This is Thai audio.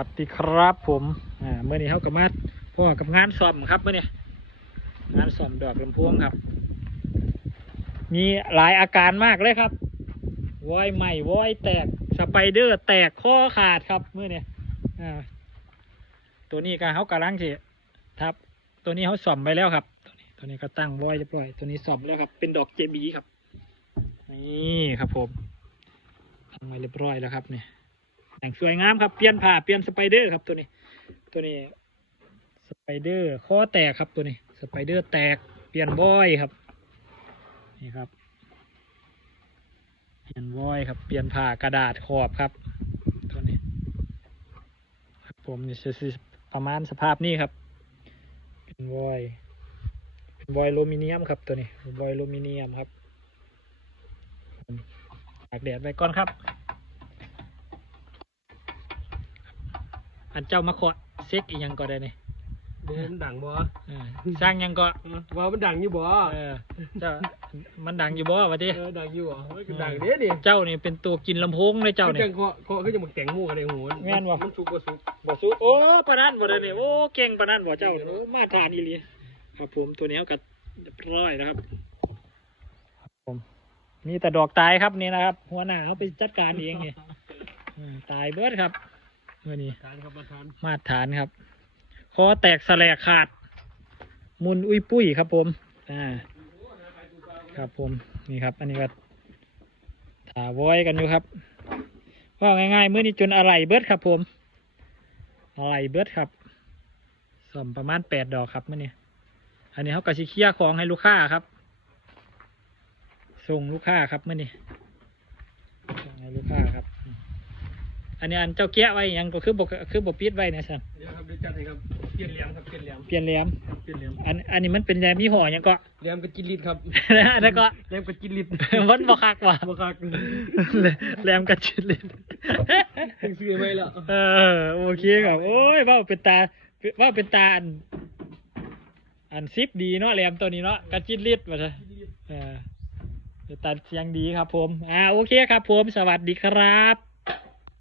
สวัสดีครับผมอ่าเมื่อนี้เขากับมาพ่อกับงานซ่อมครับเมื่อนี้งานซ่อมดอกลำพวงครับ มีหลายอาการมากเลยครับวอยใหม่วอยแตกสไปเดอร์แตกข้อขาดครับเมื่อนี้อ่าตัวนี้ก็เขากำลังสิทับ ตัวนี้เขาซ่อมไปแล้วครับตัวนี้ตัวนี้ก็ตั้งวอยเรียบร้อยตัวนี้ซ่อมแล้วครับ เป็นดอกเจบีครับนี่ครับผมทำมาเรียบร้อยแล้วครับเนี่ย แต่างสวยงามครับเปลี่ยนผ้าเปลี่ยนสไปเดอร์ครับตัวนี้ ตัวนี้สไปเดอร์ข้อแตกครับตัวนี้สไปเดอร์แตกเปลี่ยนบอยครับนี่ครับ เปลี่ยนบอยครับเปลี่ยนผ้ากระดาษขอบครับ ตัวนี้ครับผมนี่จะประมาณสภาพนี้ครับเป็นบอยเป็นบอยอลูมิเนียมครับตัวนี้บอยอลูมิเนียมครับผมตากแดดไว้ก่อนครับ อันเจ้ามาเคาะเซ็กอีกยังก็ได้นี่เดินดังบ่เออสร้างหยังก็ว่ามันดังอยู่บ่เออเจ้ามันดังอยู่บ่วะดิเออดังอยู่บ่เฮ้ยก็ดังเด้ดิเจ้านี่เป็นตัวกินลำโพงเลยเจ้าคือนี่จังเคาะเคาะคือจะมาแต่งหมูกันในหูแม่นบ่ มันสุกบ่สุก บ่สู้โอ้ปานนั้นบ่ได้นี่โอ้เก่งปานนั้นบ่เจ้านี่โอ้มาทานอีหลีครับผมตัวนี้เอากัดเรียบร้อยนะครับครับผมมีแต่ดอกตายครับนี่นะครับ หัวหน้าเขาไปจัดการเองนี่อืมตายเบิดครับเมื่อนี้ทานครับประทานมาตรฐานครับ คอแตกแสลกขาด มุนอุ้ยปุ้ยครับ ผมอ่าครับผมนี่ครับ อันนี้ก็ถาวอยกันอยู่ครับว่าง่ายๆเมื่อนี้จนอะไรเบิดครับ ผม อะไรเบิดครับสมประมาณแปดดอกครับเมื่อนี้อันนี้เขากระชิเคลียร์ของให้ลูกค้าครับ ส่งลูกค้าครับเมื่อนี้ส่งให้ลูกค้าครับ อันนี้อันเจ้าแกะไว้หยังก็คือบกคือบปิดไว้นะสันเดี๋ยวครับเดี๋ยวจัดให้ครับเปลี่ยนเหลี่ยมครับเปลี่ยนเหลี่ยมเปลี่ยนแหลมเปลี่ยนเหลี่ยมอันอันนี้มันเป็นแหลมยี่ห้อหยังก็ เหลี่ยมกับจิลิตครับอันนั้นก็เหลี่ยมกับจิลิตวันบอคักว่ะบ่คักแหลมกระชิดเลยถึงซื้อไว้แล้วเออโอเคครับโอ้ยว่าเป็นตาว่าเป็นตาอันอันซิปดีเนาะแหลมตัวนี้เนาะกระจิดลิดว่าเถอะเออเป็นตาเสียงดีครับผม อ่าโอเคครับผม สวัสดีครับ